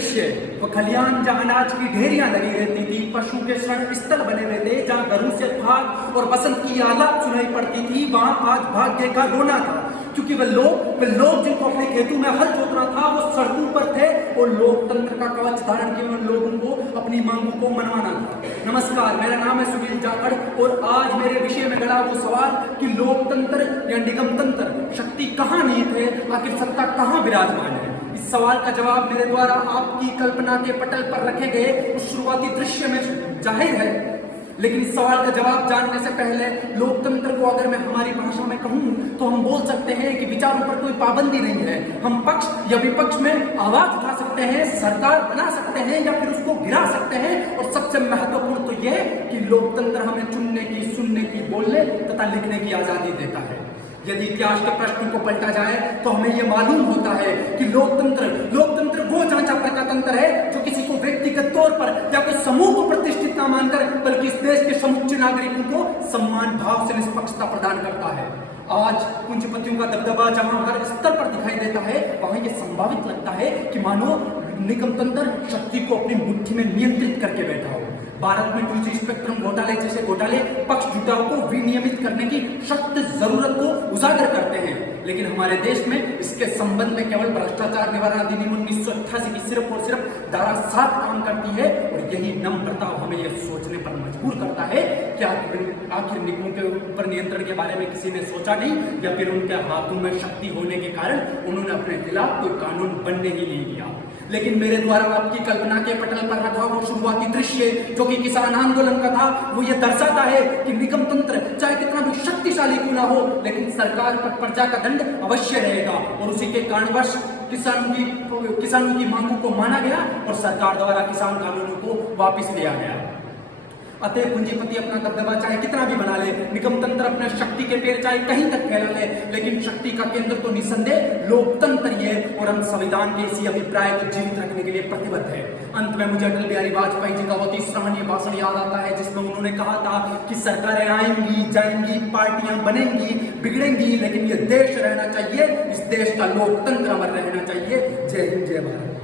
दृश्य वो खलियान जहां अनाज की ढेरियां लगी रहती थी, पशु के शरण स्थल बने हुए थे, जहां घरों से भाग और बसंत की आलाप सुनाई पड़ती थी, वहां आज भाग्य का रोना था। क्योंकि वे लोग जिनको अपने खेतों में हल जोतना था, वो सड़कों पर थे और लोकतंत्र का कवच धारण किए हुए लोगों को अपनी मांगों को मनवाना था। नमस्कार, मेरा नाम है सुनील जाखड़ और आज मेरे विषय में गड़ा वो सवाल कि लोकतंत्र या निगमतंत्र, शक्ति कहाँ निहित है, आखिर सत्ता कहाँ विराजमान है। इस सवाल का जवाब मेरे द्वारा आपकी कल्पना के पटल पर रखे गए उस शुरुआती दृश्य में जाहिर है। लेकिन इस सवाल का जवाब जानने से पहले लोकतंत्र को अगर मैं हमारी भाषा में कहूं तो हम बोल सकते हैं कि विचारों पर कोई पाबंदी नहीं है। हम पक्ष या विपक्ष में आवाज उठा सकते हैं, सरकार बना सकते हैं या फिर उसको गिरा सकते हैं। और सबसे महत्वपूर्ण तो यह कि लोकतंत्र हमें चुनने की, सुनने की, बोलने तथा लिखने की आजादी देता है। यदि इतिहास के प्रश्न को पलटा जाए तो हमें यह मालूम होता है कि लोकतंत्र वो ढांचा प्रजातंत्र है जो किसी को व्यक्तिगत तौर पर या कोई समूह को प्रतिष्ठित न मानकर बल्कि इस देश के समुच्चय नागरिकों को सम्मान भाव से निष्पक्षता प्रदान करता है। आज पूंजीपतियों का दबदबा जहां हर स्तर पर दिखाई देता है, वहां यह संभावित लगता है कि मानो निगमतंत्र शक्ति को अपनी मुट्ठी में नियंत्रित करके बैठा हो। भारत में 2G स्पेक्ट्रम घोटाले जैसे घोटाले पक्ष जुटाव को विनियमित करने की सख्त जरूरत को उजागर करते हैं, लेकिन हमारे देश में इसके संबंध में केवल भ्रष्टाचार निवारण अधिनियम 1988 की सिर्फ और सिर्फ धारा 7 काम करती है। और यही नम प्रताप हमें यह सोचने पर मजबूर करता है कि आखिर निगमों के ऊपर नियंत्रण के बारे में किसी ने सोचा नहीं, या फिर उनके हाथों में शक्ति होने के कारण उन्होंने अपने खिलाफ कोई कानून बनने ही नहीं दिया। लेकिन मेरे द्वारा आपकी कल्पना के पटल पर रखा वो शुरुआती दृश्य जो कि किसान आंदोलन का था, वो ये दर्शाता है कि निगमतंत्र चाहे कितना भी शक्तिशाली क्यों ना हो, लेकिन सरकार पर प्रजा का दंड अवश्य रहेगा। और उसी के कारणवश किसानों की मांगों को माना गया और सरकार द्वारा किसान कानूनों को वापस लिया गया। अतः पूंजीपति अपना दबदबा चाहे कितना भी बना ले, निगमतंत्र अपने शक्ति के पैर चाहे कहीं तक फैला ले, लेकिन शक्ति का केंद्र तो निसंदेह लोकतंत्र ही है। और हम संविधान के इसी अभिप्राय को जीवित रखने के लिए प्रतिबद्ध है। अंत में मुझे अटल बिहारी वाजपेयी जी का बहुत ही सराहनीय भाषण याद आता है, जिसमें उन्होंने कहा था कि सरकारें आएंगी जाएंगी, पार्टियां बनेंगी बिगड़ेंगी, लेकिन ये देश रहना चाहिए, इस देश का लोकतंत्र अमर रहना चाहिए। जय हिंद, जय भारत।